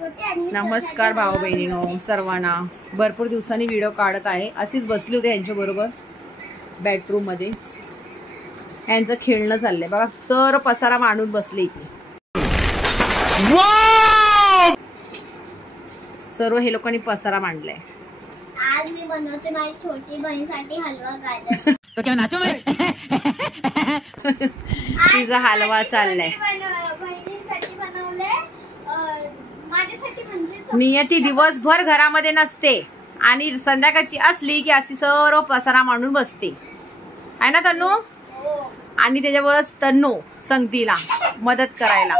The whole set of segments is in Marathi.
नमस्कार भाऊ बहिणीनो सर्वांना. भरपूर दिवसांनी व्हिडिओ काढत आहे. अशीच बसली होती यांच्या बरोबर बेडरूम मध्ये. यांचं खेळणं चाललंय बघा. सर पसारा मांडून बसले इथे. सर्व हे लोकांनी पसारा मांडलाय. आज मी बनवते माझी छोटी बहिणीसाठी हलवा गाजर. तो क्या नाचो मैं? तिचा हलवा चाललाय. बहिणीसाठी बनवले माझ्यासाठी. म्हणजे नियती दिवसभर घरामध्ये नसते आणि संध्याकाळची असली की अशी सर्व पसारा मांडून बसते आहे ना तन्नू. आणि त्याच्याबरोबर तन्नू संगतीला मदत करायला.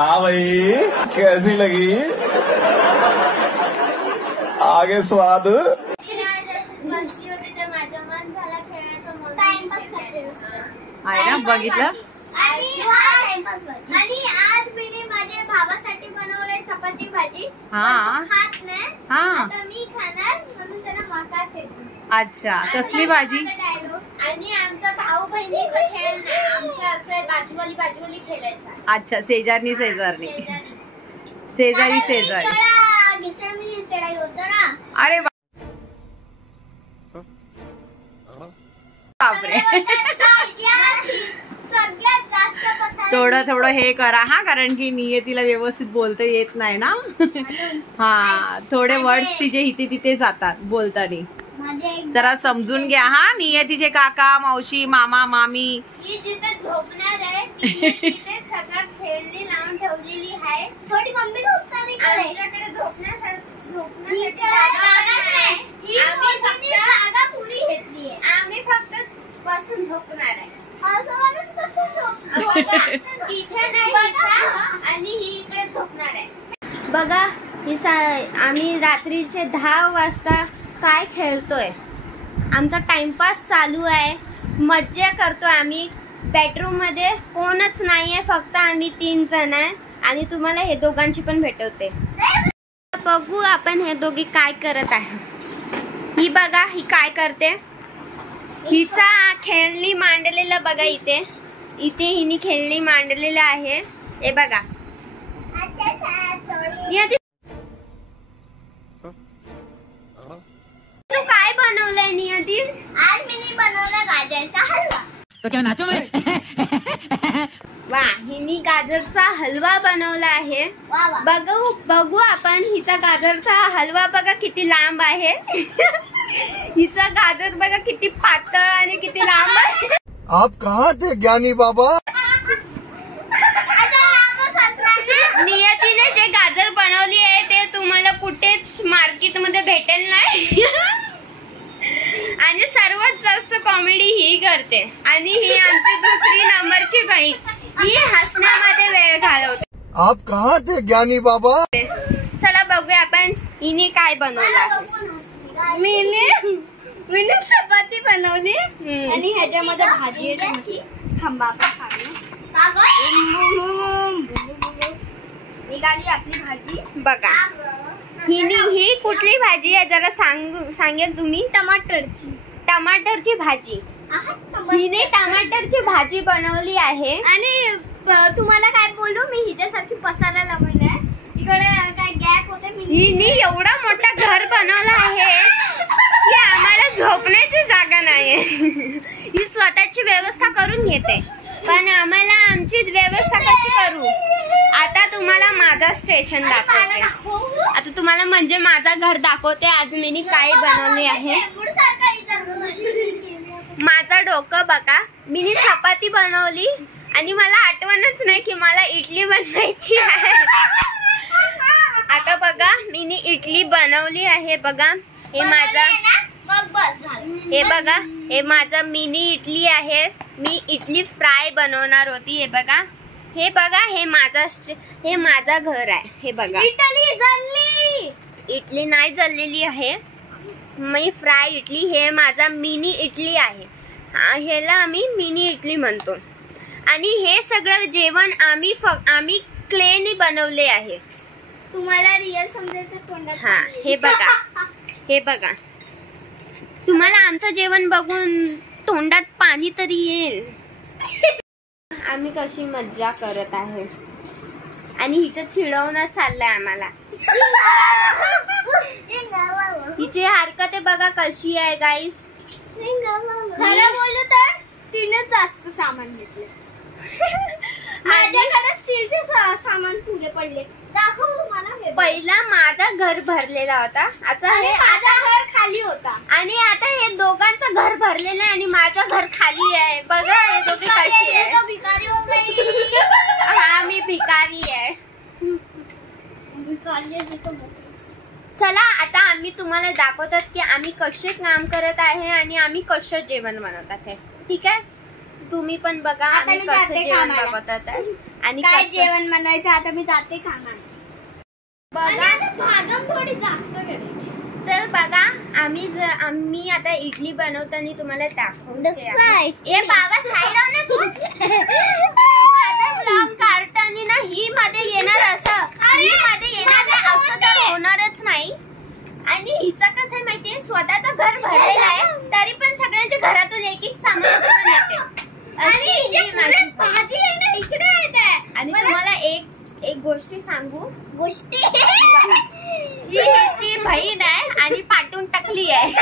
हाँ भाई कैसी लगी आगे स्वाद. बसली होती तर माझं मन झाला खेळायचं. टाइमपास करते आहे ना. बघितलं. आणि आज मी माझ्या भावासाठी बनवलंय चपाती भाजी. खात नाही आता मी खाणार म्हणून त्याला माकास येतो. अच्छा कसली भाजी. आणि आमचा भाऊ बहिणी खेळणार. आमचं असं बाजूवाली खेळायचा. अच्छा शेजारी शेजारी होत ना. अरे बापरे. सगळ्यात जास्त थोडं हे करा हा. कारण की नियतीला व्यवस्थित बोलता येत नाही ना. हा थोडे वर्ड्स तिचे इथे तिथे जातात बोलताना. जरा समजून घ्या हा. नियतीचे काका मावशी मामा मामी ही जिथे झोपणार आहे तिथे सगळं खेळणी लावून ठेवलेली आहे. थोडी मम्मी आमच्याकडे झोपण्यासाठी जागा पुरी घेतली आहे. आम्ही फक्त बसून झोपणार आहे. किचन आहे आणि ही इकडे झोपणार आहे. बघा आम्ही रात्रीचे 10 वाजता काय खेळतोय. आमचा टाइमपास चालू आहे. मज्जा करतोय आम्ही. बेडरूम मध्ये कोणच नाहीये. फक्त आम्ही 3 जण आहे. आणि तुम्हाला हे दोघांची पण भेटवते. बघू आपण हे दोघी काय करत आहे. ही बघा ही काय करते. हिचा खेळणी मांडलेलं बघा. इथे हिने खेळणी मांडलेलं आहे. हे बघा. तू काय बनवलंय नियती. आज मी बनवला गाजरचा हलवा. तो क्या नाचो मैं? वा हिने गाजरचा हलवा बनवला आहे. बघू आपण हिचा गाजरचा हलवा बघा किती लांब आहे. हिचा गाजर बघा किती पातळ आणि किती लांब आहे. आप कहाँ थे ज्ञानी बाबा. नियतीने जे गाजर बनवली आहे ते तुम्हाला कुठेच मार्केटमध्ये भेटेल नाही. आणि सर्वात जास्त कॉमेडी ही करते. आणि ही आमची दुसरी नंबरची बहीण. ही हसण्यामध्ये वेळ घालवते. आप कहाँ थे ज्ञानी बाबा. चला बघूया आपण हिने काय बनवलं. मीने चपाती बनवली आणि ह्याच्यामध्ये भाजी थांबा निघाली आपली भाजी. बघा ही कुठली भाजी आहे जरा सांगेल तुम्ही. टमाटरची भाजी. हिने टमाटरची भाजी बनवली आहे. आणि तुम्हाला काय बोलू मी हिच्यासारखी पसारा लावलाय. इकडे काय गॅप होते. हिने एवढा मोठा घर बनवला आहे की आम्हाला झोपण्याची जागा नाही. ही स्वतःची व्यवस्था करून घेते. पण आम्हाला आमची व्यवस्था कशी करू. आता तुम्हाला माझा स्टेशन दाखवते. आता तुम्हाला म्हणजे माझा घर दाखवते. आज मी काय बनवले आहे. माझं डोकं बघा. मी चपाती बनवली आणि मला आठवणच नाही की मला इडली बनवायची आहे. आता बघा मी इडली बनवली आहे. बघा हे बघा हे माझा मिनी इडली आहे. मी इडली फ्राय बनवणार होती. हे बघा हे माझा घर आहे. हे बघा इडली नाही जळलेली आहे. मी फ्राय इडली. हे माझा मिनी इडली आहे. ह्याला आम्ही मिनी इडली म्हणतो. आणि हे सगळं जेवण आम्ही क्लेनी बनवले आहे. तुम्हाला रिअल समजायचं तोंडात. हा हे बघा तुम्हाला आमचं जेवण बघून तोंडात पाणी तरी येईल. आम्ही कशी मज्जा करत आहे. आणि हिचं चिडवणं चाललंय आम्हाला. हिची हरकत बघा कशी आहे गाईस. खरं बोलू तर तिने जास्त सामान घेतले. माझ्याकडे स्टीलचे सामान पुढे पडले. दाखव तुम्हाला हे. पहिला माझा घर भरलेला होता, आता हे माझा घर खाली होता आणि आता हे दोघांचं घर भरलेलं आहे आणि माझं घर खाली आहे. बघा हे दोघे कशी आहे. भिकारी हो गई. हा मी भिकारी आहे. भिकारी आहे तो. चला आता आम्ही तुम्हाला दाखवतात की आम्ही कसे काम करत आहे आणि आम्ही कसं जेवण बनवतात आहे. ठीक आहे, तुम्ही पण बघा आता आम्ही मी कसं जाते जेवण कामाला. बनवतात आहे आणि काय कसं- जेवण बनवायचं आता मी जाते कामाला. बघा भागम थोडी जास्त करायची. तर बघा आम्ही आता इडली बनवताना तुम्हाला दाखवते आहे. Side. ए बाबा साईड ना तू. माझा ब्लॉग काढताना ना ही मध्ये येणार असं, ही मध्ये येणार नाही असं तर होणारच नाही. आणि हिचं कसं आहे माहितीये, स्वतःचं घर भरलेलं आहे तरी पण सगळ्यांच्या घरातून एक एक सामान उचलून येते. अशी ही माझी भाजी आहे ना इकडे येते. आणि तुम्हाला एक गोष्टी सांगू, गोष्टी ही ह्याची बहीण आहे आणि पाठवून टाकली आहे.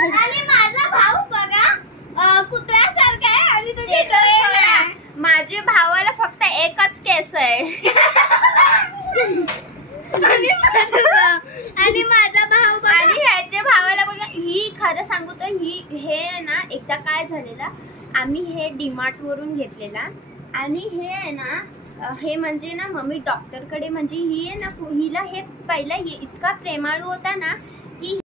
आणि माझा भाऊ बघा कुत्र्यासारखा आहे आणि तुझे माझ्या भावाला फक्त एकच केस आहे. आणि माझा भाऊ बघा. आणि ह्याच्या भावाला बघा, ही खरं सांगू तर हे ना एकदा काय झालेलं, आम्ही हे डीमार्ट वरून घेतलेला आणि हे आहे ना, हे म्हणजे ना मम्मी डॉक्टरकडे म्हणजे ही आहे ना, हिला हे पहिला इतका प्रेमाळू होता ना की